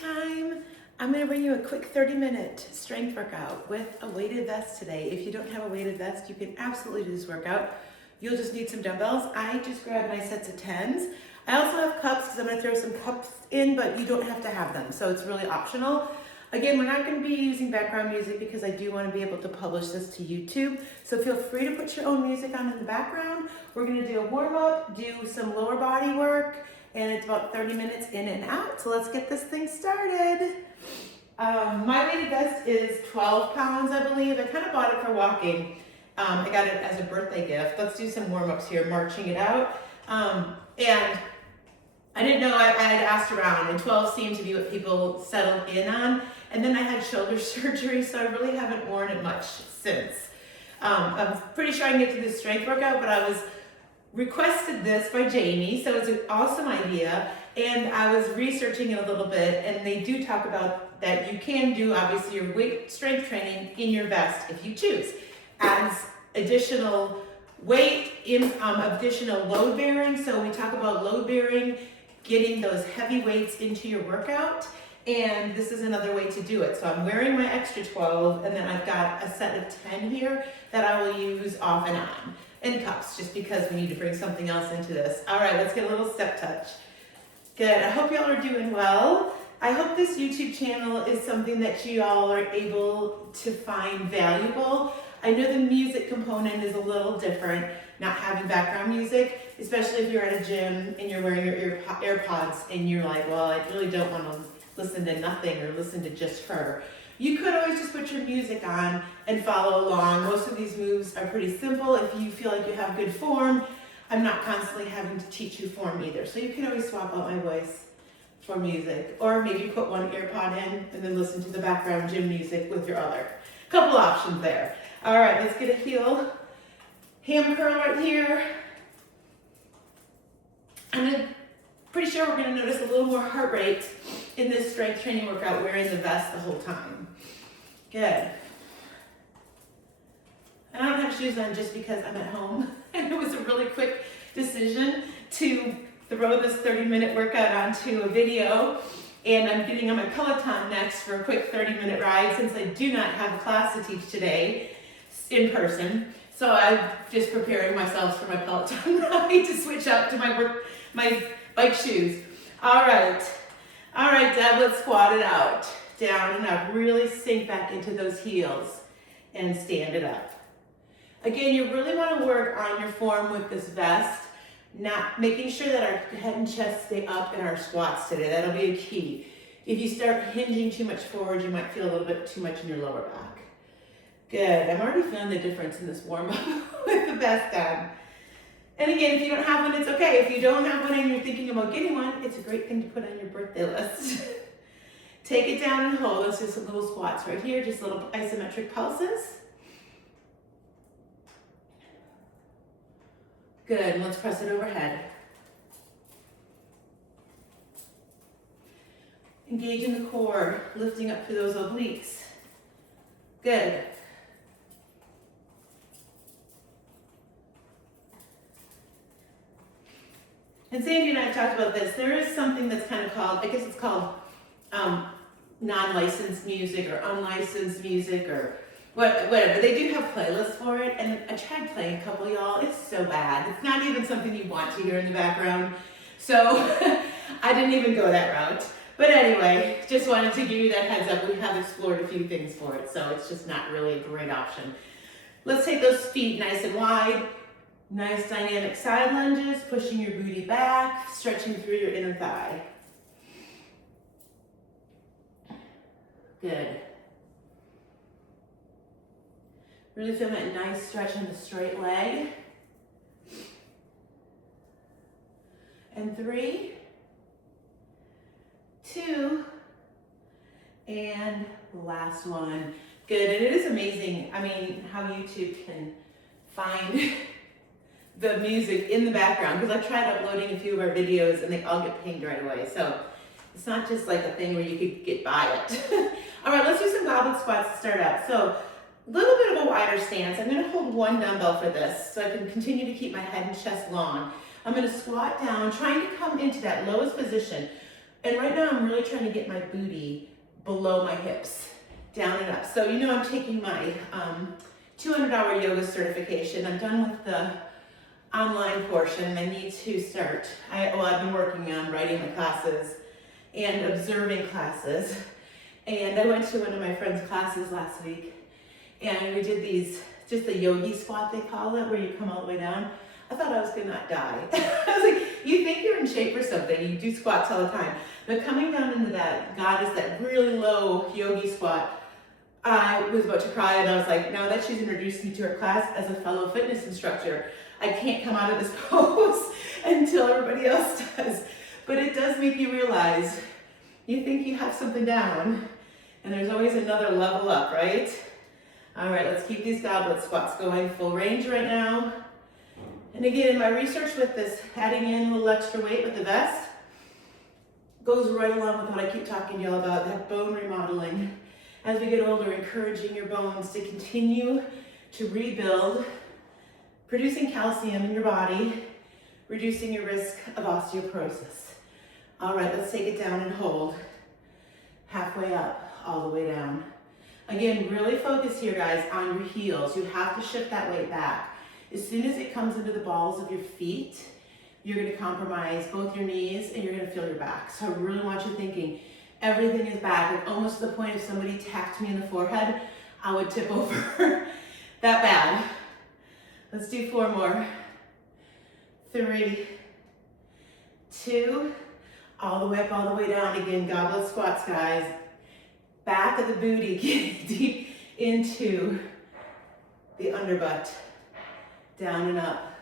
time. I'm going to bring you a quick 30-minute strength workout with a weighted vest today. If you don't have a weighted vest, you can absolutely do this workout. You'll just need some dumbbells. I just grabbed my sets of 10s. I also have cups because I'm going to throw some cups in, but you don't have to have them, so it's really optional. Again, we're not going to be using background music because I do want to be able to publish this to YouTube. So feel free to put your own music on in the background. We're going to do a warm-up, do some lower body work, and it's about 30 minutes in and out. So let's get this thing started. My weighted vest is 12 pounds, I believe. I kind of bought it for walking. I got it as a birthday gift. Let's do some warm-ups here, marching it out. And I didn't know, I had asked around, and 12 seemed to be what people settled in on. And then I had shoulder surgery, so I really haven't worn it much since. I'm pretty sure I can get to this strength workout, but I was requested this by Jamie, so it's an awesome idea. And I was researching it a little bit, and they do talk about that you can do, obviously, your weight strength training in your vest if you choose. Adds additional weight, additional load bearing. So we talk about load bearing, getting those heavy weights into your workout. And this is another way to do it. So I'm wearing my extra 12, and then I've got a set of 10 here that I will use off and on. And cups, just because we need to bring something else into this. All right, let's get a little step touch. Good, I hope y'all are doing well. I hope this YouTube channel is something that you all are able to find valuable. I know the music component is a little different, not having background music, especially if you're at a gym and you're wearing your AirPods and you're like, well, I really don't want to listen to nothing or listen to just her. You could always just put your music on and follow along. Most of these moves are pretty simple. If you feel like you have good form, I'm not constantly having to teach you form either. So you can always swap out my voice for music, or maybe put one AirPod in and then listen to the background gym music with your other. Couple options there. All right, let's get a heel ham curl right here. Pretty sure we're gonna notice a little more heart rate in this strength training workout wearing the vest the whole time. Good. I don't have shoes on just because I'm at home. And it was a really quick decision to throw this 30-minute workout onto a video. And I'm getting on my Peloton next for a quick 30-minute ride since I do not have a class to teach today in person. So I'm just preparing myself for my Peloton ride to switch out to my bike shoes. All right, Deb, let's squat it out. Down and up, really sink back into those heels and stand it up. Again, you really want to work on your form with this vest, not making sure that our head and chest stay up in our squats today. That'll be a key. If you start hinging too much forward, you might feel a little bit too much in your lower back. Good, I'm already feeling the difference in this warm up with the vest on. And again, if you don't have one, it's okay. If you don't have one and you're thinking about getting one, it's a great thing to put on your birthday list. Take it down and hold. Let's do some little squats right here, just little isometric pulses. Good, let's press it overhead. Engage in the core, lifting up through those obliques. Good. And Sandy and I talked about this. There is something that's kind of called, I guess it's called non-licensed music or unlicensed music or whatever. They do have playlists for it, and I tried playing a couple, y'all. It's so bad. It's not even something you want to hear in the background. So I didn't even go that route. But anyway, just wanted to give you that heads up. We have explored a few things for it, so it's just not really a great option. Let's take those feet nice and wide. Nice dynamic side lunges, pushing your booty back, stretching through your inner thigh. Good. Really feel that nice stretch in the straight leg. And 3, 2, and last one. Good, and it is amazing, I mean, how YouTube can find the music in the background, because I tried uploading a few of our videos and they all get pinged right away. So it's not just like a thing where you could get by it. All right, let's do some goblet squats to start out. So a little bit of a wider stance. I'm gonna hold one dumbbell for this so I can continue to keep my head and chest long. I'm gonna squat down, trying to come into that lowest position. And right now I'm really trying to get my booty below my hips, down and up. So you know I'm taking my 200-hour yoga certification. I'm done with the online portion. I need to start. I've been working on writing my classes and observing classes. And I went to one of my friend's classes last week, and we did these, just the yogi squat they call it, where you come all the way down. I thought I was gonna die. I was like, you think you're in shape or something, you do squats all the time. But coming down into that goddess, that really low yogi squat, I was about to cry, and I was like, now that she's introduced me to her class as a fellow fitness instructor, I can't come out of this pose until everybody else does. But it does make you realize, you think you have something down, and there's always another level up, right? All right, let's keep these goblet squats going. Full range right now. And again, in my research with this, adding in a little extra weight with the vest, goes right along with what I keep talking to y'all about, that bone remodeling. As we get older, encouraging your bones to continue to rebuild, producing calcium in your body, reducing your risk of osteoporosis. All right, let's take it down and hold. Halfway up, all the way down. Again, really focus here, guys, on your heels. You have to shift that weight back. As soon as it comes into the balls of your feet, you're gonna compromise both your knees and you're gonna feel your back. So I really want you thinking, everything is back, and almost to the point if somebody tapped me in the forehead, I would tip over. That bad. Let's do 4 more. 3, 2, all the way up, all the way down. Again, goblet squats, guys. Back of the booty, getting deep into the underbutt. Down and up.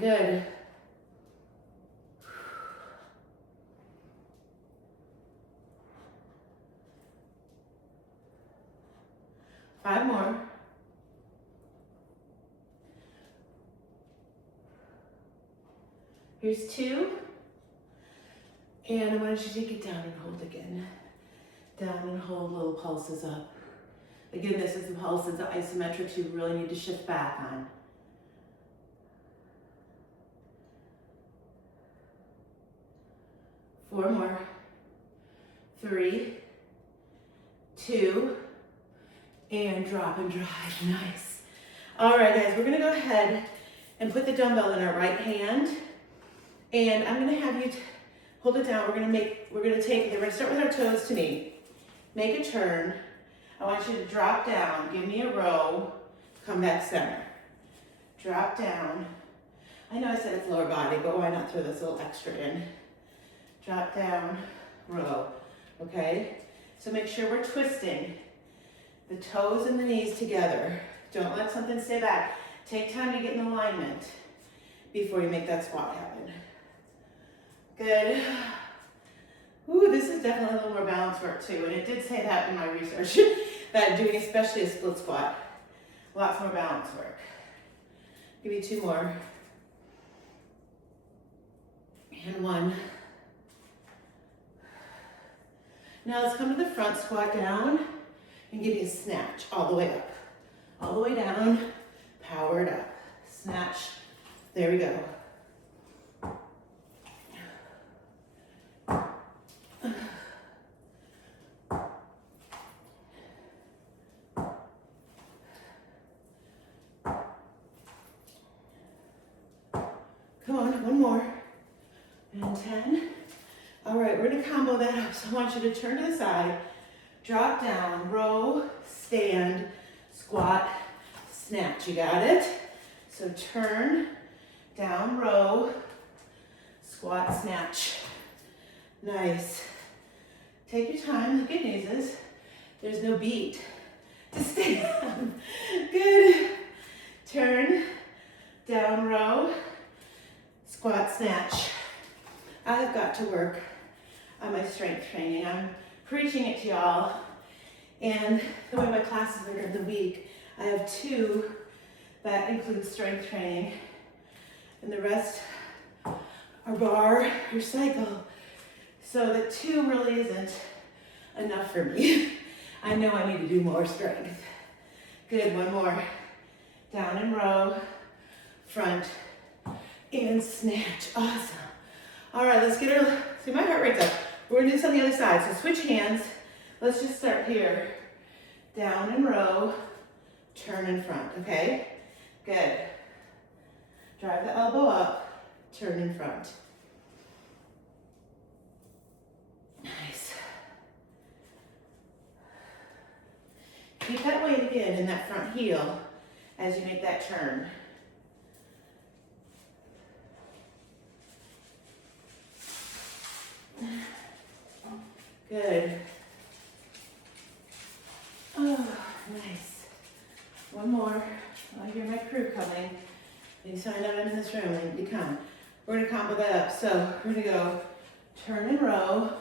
Good. Five more. Here's 2. And I want you to take it down and hold again. Down and hold, little pulses up. Again, this is the pulses, the isometrics you really need to shift back on. 4 more. 3, 2, and drop and drive. Nice. All right, guys, we're gonna go ahead and put the dumbbell in our right hand, and I'm gonna have you hold it down. We're gonna start with our toes to knee. Make a turn. I want you to drop down. Give me a row. Come back center. Drop down. I know I said it's lower body, but why not throw this little extra in? Drop down, row. Okay? So make sure we're twisting the toes and the knees together. Don't let something stay back. Take time to get in alignment before you make that squat happen. Good. Ooh, this is definitely a little more balance work too, and it did say that in my research, that doing especially a split squat, lots more balance work. Give me 2 more. And 1. Now let's come to the front, squat down, and give me a snatch all the way up. All the way down, power it up. Snatch, there we go. Come on, 1 more. And 10. All right, we're gonna combo that up. So I want you to turn to the side, drop down, row, stand, squat, snatch. You got it? So turn, down, row, squat, snatch. Nice. Take your time. The good news is there's no beat to stay on. Good. Turn, down, row, squat, snatch. I've got to work on my strength training. I'm preaching it to y'all. And the way my classes are during the week, I have 2 that include strength training. And the rest are bar or cycle. So the 2 really isn't enough for me. I know I need to do more strength. Good, 1 more. Down and row, front, and snatch. Awesome. All right, let's get her, see my heart rate's up. We're gonna do this on the other side. So switch hands. Let's just start here. Down and row, turn in front, okay? Good. Drive the elbow up, turn in front. Nice. Keep that weight again in that front heel as you make that turn. Good. Oh, nice. One more. I hear my crew coming. They sign up in this room. They need to come. We're going to combo that up. So we're going to go turn and row.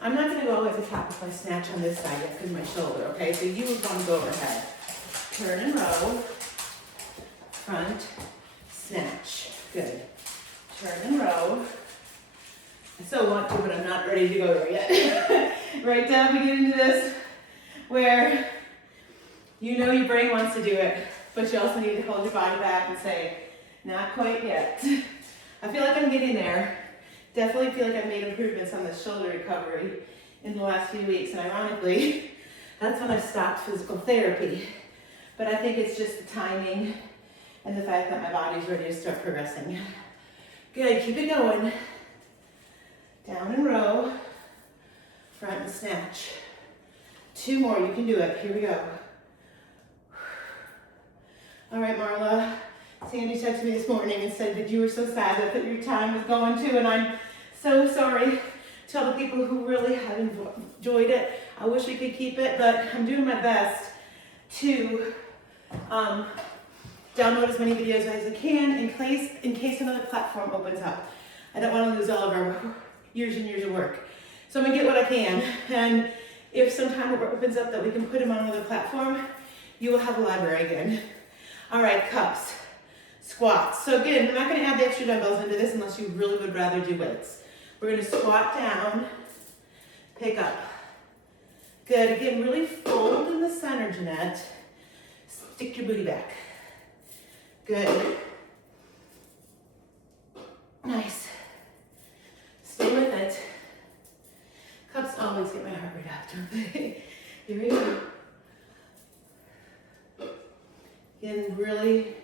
I'm not going to go all the way to the top with my snatch on this side yet because of my shoulder, okay? So you would want to go overhead. Turn and row. Front. Snatch. Good. Turn and row. I still want to, but I'm not ready to go there yet. Right now we get into this where you know your brain wants to do it, but you also need to hold your body back and say, not quite yet. I feel like I'm getting there. Definitely feel like I've made improvements on the shoulder recovery in the last few weeks, and ironically, that's when I stopped physical therapy. But I think it's just the timing and the fact that my body's ready to start progressing. Good, keep it going. Down and row, front and snatch. 2 more, you can do it. Here we go. All right, Marla. Sandy texted me this morning and said that you were so sad that your time was going too, and I'm so sorry to all the people who really have enjoyed it. I wish we could keep it, but I'm doing my best to download as many videos as I can in case another platform opens up. I don't want to lose all of our years and years of work. So I'm gonna get what I can, and if sometime it opens up that we can put them on another platform, you will have a library again. All right, cups, squats. So again, we're not gonna add the extra dumbbells into this unless you really would rather do weights. We're gonna squat down, pick up. Good, again, really fold in the center, Jeanette. Stick your booty back. Good. Nice. Stay with it. Cups always get my heart rate up, don't they? Here we go. Again, really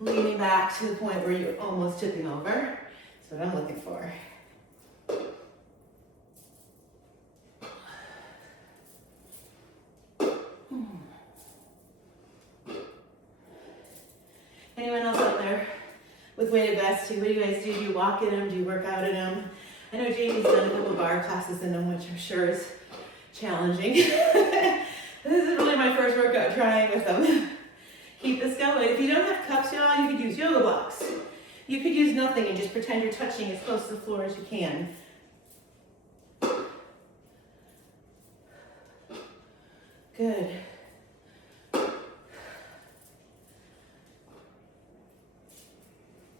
leaning back to the point where you're almost tipping over. That's what I'm looking for. Anyone else out there with weighted vests? What do you guys do? Do you walk in them? Do you work out in them? I know Jamie's done a couple of bar classes in them, which I'm sure is challenging. This is really my first workout trying with them. Keep this going. If you don't have cups, y'all, you could use yoga blocks. You could use nothing and just pretend you're touching as close to the floor as you can. Good.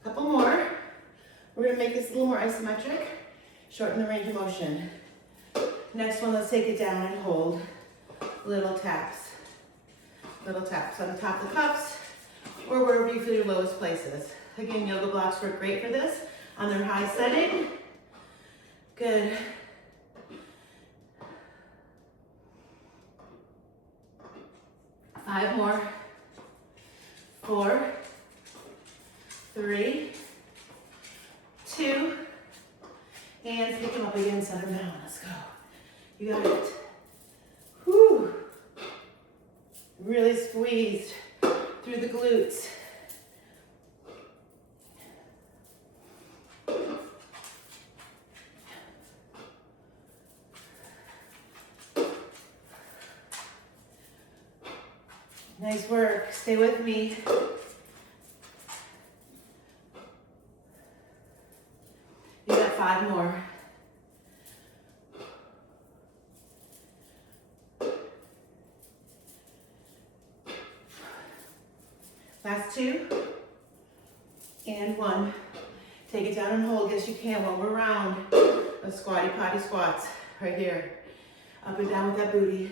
Couple more. We're gonna make this a little more isometric. Shorten the range of motion. Next one, let's take it down and hold. Little taps. Little taps on the top of the cups or wherever you feel your lowest places. Again, yoga blocks work great for this on their high setting. Good. Five more. 4, 3, 2, and pick them up again, set them down. Let's go. You got it. Whew. Really squeezed through the glutes. Nice work. Stay with me. You got 5 more. Last 2. And 1. Take it down and hold as you can while we're around. A squatty potty squats right here. Up and down with that booty.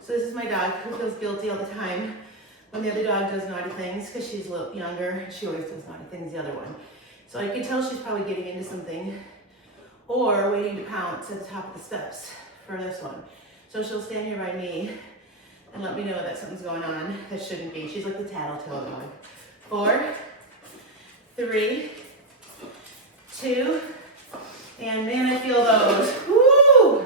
So this is my dog who feels guilty all the time when the other dog does naughty things because she's a little younger. She always does naughty things, the other one. So I can tell she's probably getting into something or waiting to pounce at the top of the steps for this one. So she'll stand here by me and let me know that something's going on that shouldn't be. She's like the tattletale dog. 4, 3, 2, and man, I feel those. Woo!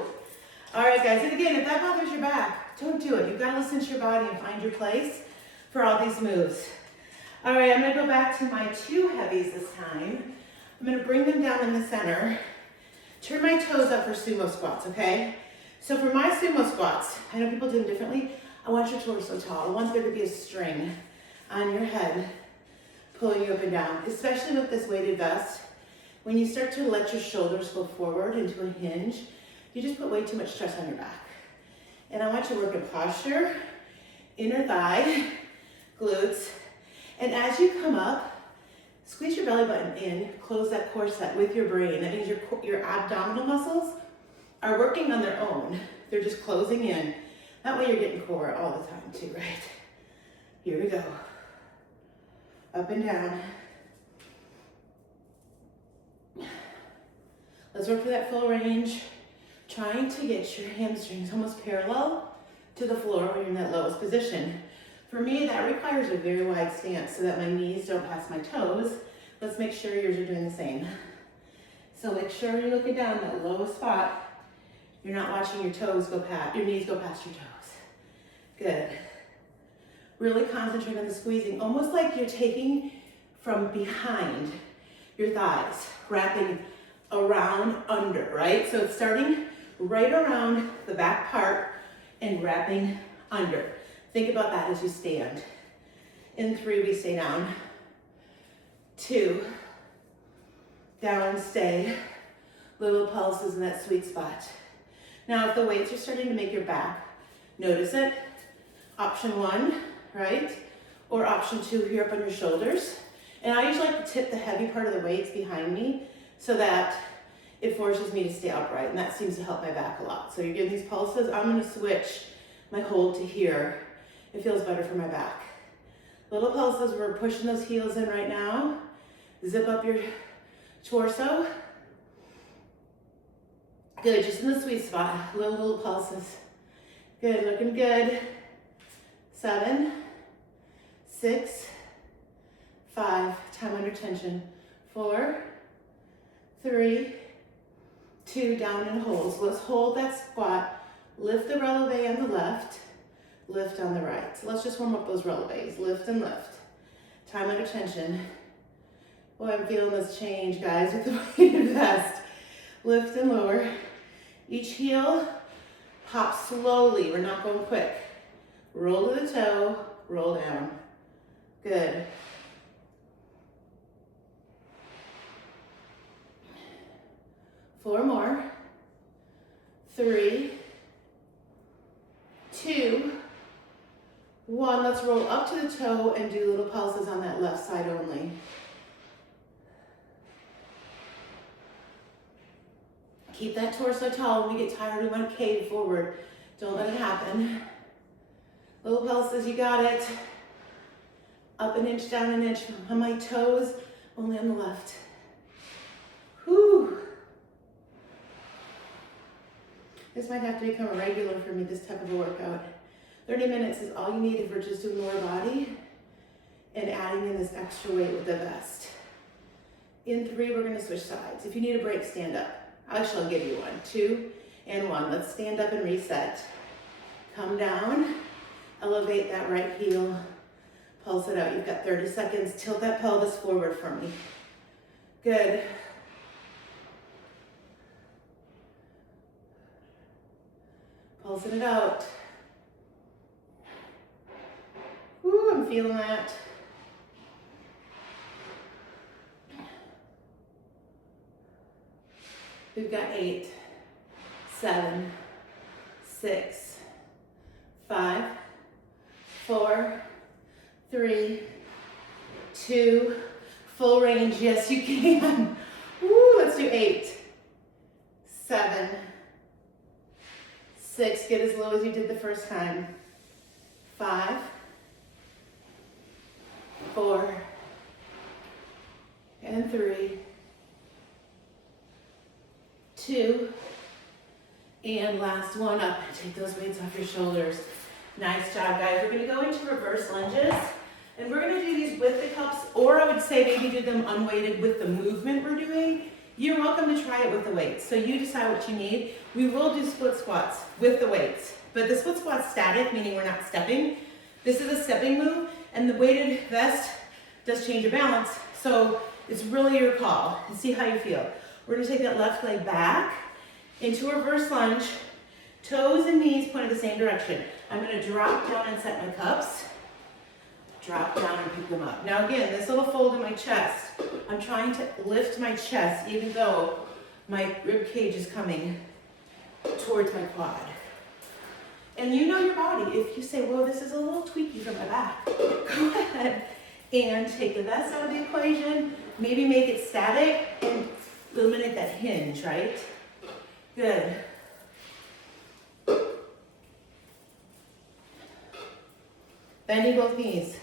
All right, guys, and again, if that bothers your back, don't do it. You've got to listen to your body and find your place for all these moves. All right, I'm gonna go back to my 2 heavies this time. I'm gonna bring them down in the center. Turn my toes up for sumo squats, okay? So for my sumo squats, I know people do them differently. I want your torso tall. I want there to be a string on your head pulling you up and down, especially with this weighted vest. When you start to let your shoulders go forward into a hinge, you just put way too much stress on your back. And I want you to work in posture, inner thigh, glutes, and as you come up, squeeze your belly button in, close that core set with your brain. That means your abdominal muscles are working on their own. They're just closing in. That way you're getting core all the time too, right? Here we go. Up and down. Let's work for that full range. Trying to get your hamstrings almost parallel to the floor when you're in that lowest position. For me, that requires a very wide stance so that my knees don't pass my toes. Let's make sure yours are doing the same. So make sure you're looking down that lowest spot. You're not watching your toes go past, your knees go past your toes. Good. Really concentrate on the squeezing, almost like you're taking from behind your thighs, wrapping around under, right? So it's starting right around the back part and wrapping under. Think about that as you stand. In 3, we stay down. 2, down, stay. Little pulses in that sweet spot. Now, if the weights are starting to make your back, notice it. Option 1, right? Or option 2, here up on your shoulders. And I usually like to tip the heavy part of the weights behind me so that it forces me to stay upright, and that seems to help my back a lot. So you're getting these pulses. I'm gonna switch my hold to here. It feels better for my back. Little pulses, we're pushing those heels in right now. Zip up your torso. Good, just in the sweet spot. Little pulses. Good, looking good. 7, 6, 5, time under tension. 4, 3, 2, down and hold. So let's hold that squat. Lift the releve on the left, lift on the right. So let's just warm up those releves. Lift and lift. Time under tension. Boy, I'm feeling this change, guys, with the weighted vest. Lift and lower. Each heel, hop slowly. We're not going quick. Roll to the toe, roll down. Good. Four more. 3, 2, 1. Let's roll up to the toe and do little pulses on that left side only. Keep that torso tall. When we get tired, we want to cave forward. Don't let it happen. Little pulses, you got it. Up an inch, down an inch. On my toes, only on the left. Whew. This might have to become a regular for me, this type of a workout. 30 minutes is all you need if we're just doing lower body and adding in this extra weight with the vest. In 3, we're gonna switch sides. If you need a break, stand up. Actually, I'll give you 1, 2, and 1. Let's stand up and reset. Come down, elevate that right heel, pulse it out. You've got 30 seconds. Tilt that pelvis forward for me. Good. Pulsing it out. Ooh, I'm feeling that. We've got 8, 7, 6, 5, 4, 3, 2, full range. Yes, you can. Woo, let's do 8, 7, 6, get as low as you did the first time. 5, 4, and 3, 2, and last one up. Take those weights off your shoulders. Nice job, guys. We're gonna go into reverse lunges, and we're gonna do these with the cups, or I would say maybe do them unweighted with the movement we're doing. You're welcome to try it with the weights, so you decide what you need. We will do split squats with the weights, but the split squat's static, meaning we're not stepping. This is a stepping move, and the weighted vest does change your balance, so it's really your call, and see how you feel. We're gonna take that left leg back into a reverse lunge, toes and knees pointed the same direction. I'm gonna drop down and set my cups, drop down and pick them up. Now again, this little fold in my chest, I'm trying to lift my chest even though my rib cage is coming towards my quad. And you know your body. If you say, well, this is a little tweaky from my back, go ahead and take the vest out of the equation, maybe make it static and eliminate that hinge, right? Good. Bending both knees.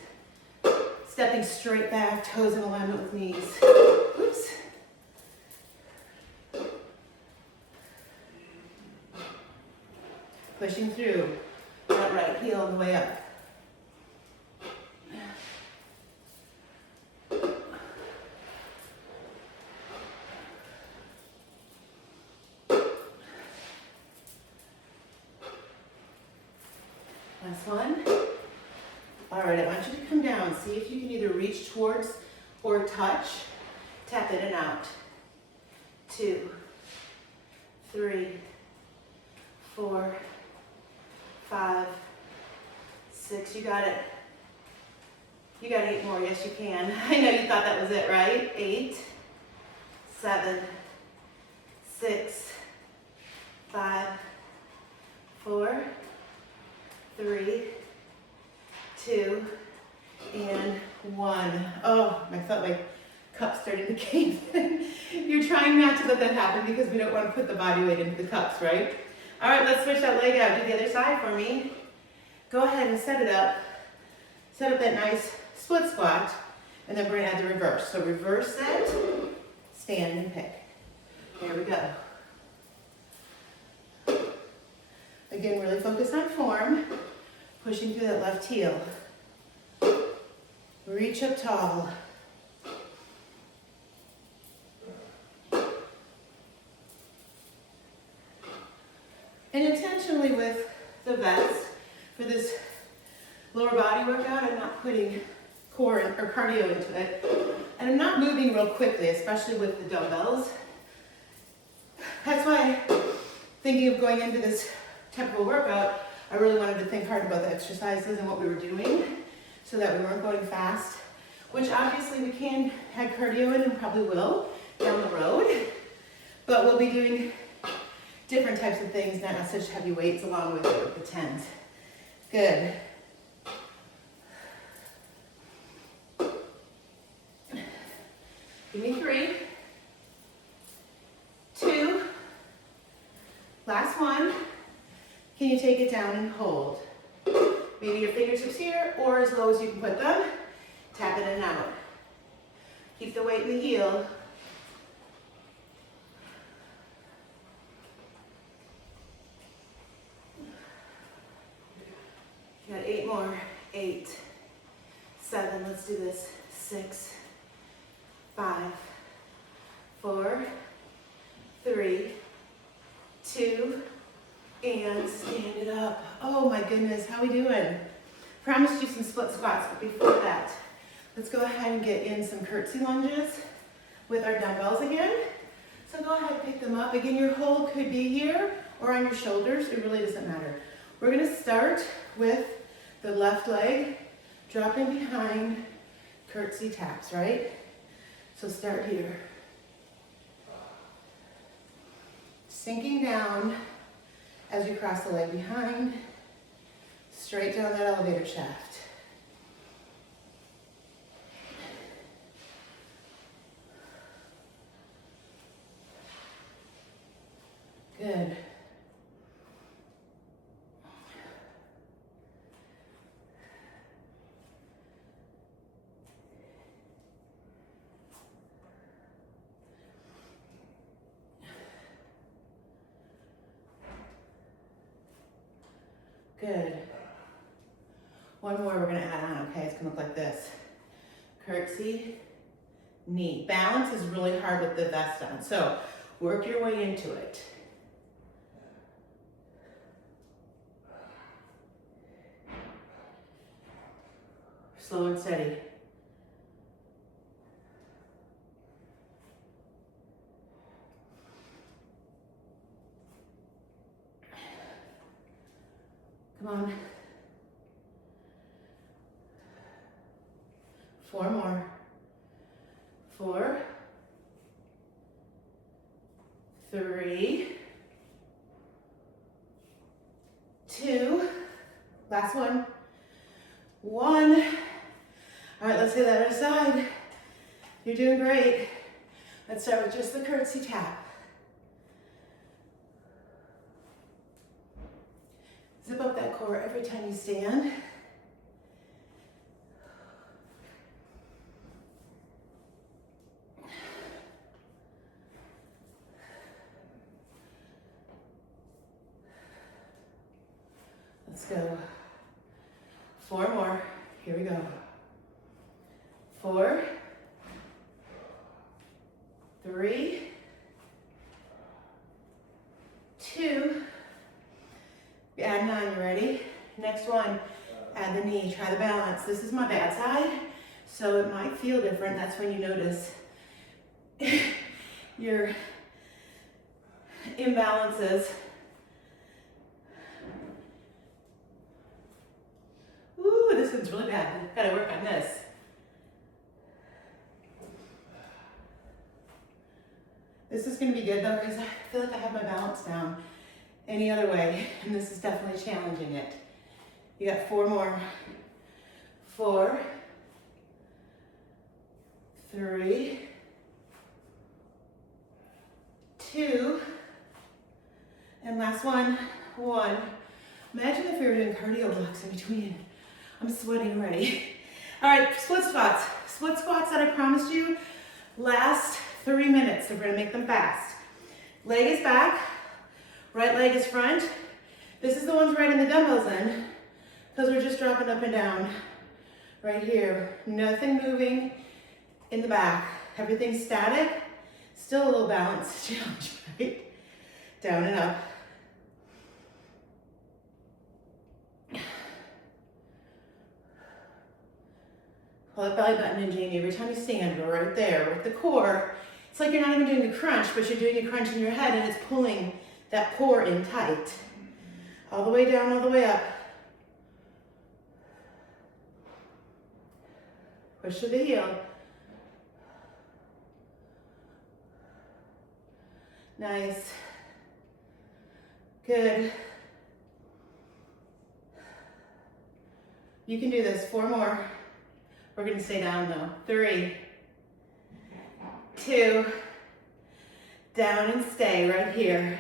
Stepping straight back, toes in alignment with knees. Oops. Pushing through that right heel on the way up. Last one. All right, I want you to come down. See if you can either reach towards or touch. Tap in and out. 2, 3, 4, 5, 6. You got it. You got 8 more. Yes, you can. I know you thought that was it, right? 8, 7, 6, 5, 4, 3, 2, and 1. Oh, I felt my cup starting to cave in. You're trying not to let that happen because we don't want to put the body weight into the cups, right? All right, let's switch that leg out. Do the other side for me. Go ahead and set it up. Set up that nice split squat, and then we're gonna add the reverse. So reverse set, stand and pick. There we go. Again, really focus on form. Pushing through that left heel. Reach up tall. And intentionally with the vest, for this lower body workout, I'm not putting core or cardio into it. And I'm not moving real quickly, especially with the dumbbells. That's why, thinking of going into this type of a workout, I really wanted to think hard about the exercises and what we were doing so that we weren't going fast, which obviously we can add cardio in and probably will down the road, but we'll be doing different types of things, not such heavy weights along with the tens. Good. Give me 3, 2, last one. Can you take it down and hold? Maybe your fingertips here or as low as you can put them. Tap it in and out. Keep the weight in the heel. You got 8 more. 8, 7, let's do this. 6, 5, 4, 3, 2, and stand it up. Oh my goodness, how we doing? Promised you some split squats, but before that, let's go ahead and get in some curtsy lunges with our dumbbells again. So go ahead, pick them up. Again, your hold could be here or on your shoulders. It really doesn't matter. We're gonna start with the left leg, dropping behind, curtsy taps, right? So start here. Sinking down as you cross the leg behind, straight down that elevator shaft. Good. Good. One more we're gonna add on, okay? It's gonna look like this. Curtsy, knee. Balance is really hard with the vest on, so work your way into it. Slow and steady. Come on. 4 more. 4, 3, 2, last one, 1. All right, let's do the other side. You're doing great. Let's start with just the curtsy tap. Zip up that core every time you stand. Let's go. 4 more. Here we go. 4, 3, 2. Add 9, you ready? Next one, add the knee, try the balance. This is my bad side, so it might feel different. That's when you notice your imbalances. Ooh, this one's really bad. Gotta work on this. This is gonna be good though, because I feel like I have my balance down any other way, and this is definitely challenging it. You got 4 more. 4, 3, 2, and last one, 1. Imagine if we were doing cardio blocks in between. I'm sweating already. All right, split squats. Split squats that I promised you last 3 minutes, so we're gonna make them fast. Leg is back, right leg is front. This is the ones right in the dumbbells in, because we're just dropping up and down right here. Nothing moving in the back. Everything's static. Still a little balance challenge, right? Down and up. Pull that belly button in, Jamie. Every time you stand, go right there with the core. It's like you're not even doing a crunch, but you're doing a crunch in your head, and it's pulling that core in tight. All the way down, all the way up. Push to the heel. Nice. Good. You can do this. 4 more. We're going to stay down though. 3, 2, down and stay right here.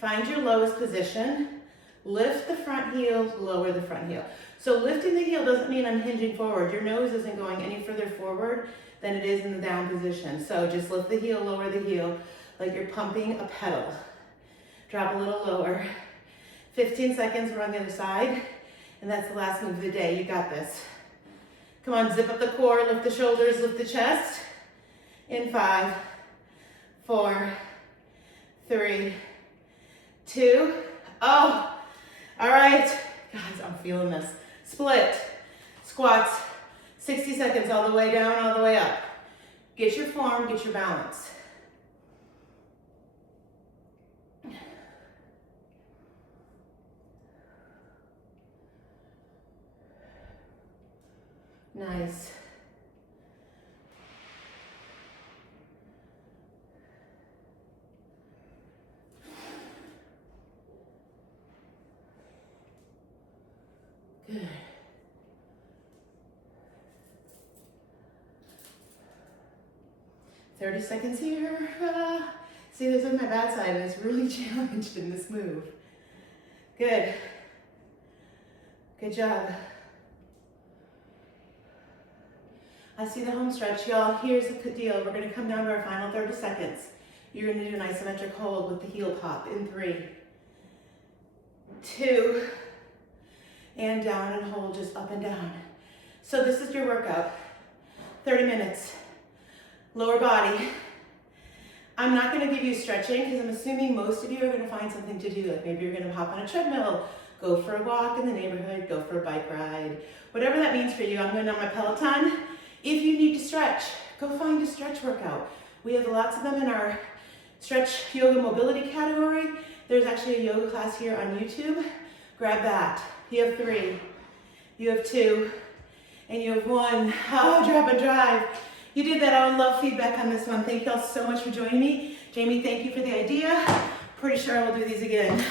Find your lowest position. Lift the front heel, lower the front heel. So lifting the heel doesn't mean I'm hinging forward. Your nose isn't going any further forward than it is in the down position. So just lift the heel, lower the heel, like you're pumping a pedal. Drop a little lower. 15 seconds, we're on the other side. And that's the last move of the day. You got this. Come on, zip up the core, lift the shoulders, lift the chest. In 5, 4, 3, 2. Oh, all right. Guys, I'm feeling this. Split, squats, 60 seconds all the way down, all the way up. Get your form, get your balance. Nice. Good. "30 seconds here." See, this is my bad side, and it's really challenged in this move. Good. Good job. I see the home stretch, y'all. Here's the deal. We're gonna come down to our final 30 seconds. You're gonna do an isometric hold with the heel pop in 3, 2, and down and hold, just up and down. So this is your workout, 30 minutes, lower body. I'm not gonna give you stretching because I'm assuming most of you are gonna find something to do. Like maybe you're gonna hop on a treadmill, go for a walk in the neighborhood, go for a bike ride, whatever that means for you. I'm going on my Peloton. If you need to stretch, go find a stretch workout. We have lots of them in our stretch yoga mobility category. There's actually a yoga class here on YouTube. Grab that. You have 3, you have 2, and you have 1. Oh, drop and drive. You did that. I would love feedback on this one. Thank you all so much for joining me. Jamie, thank you for the idea. Pretty sure I will do these again.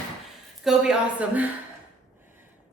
Go be awesome.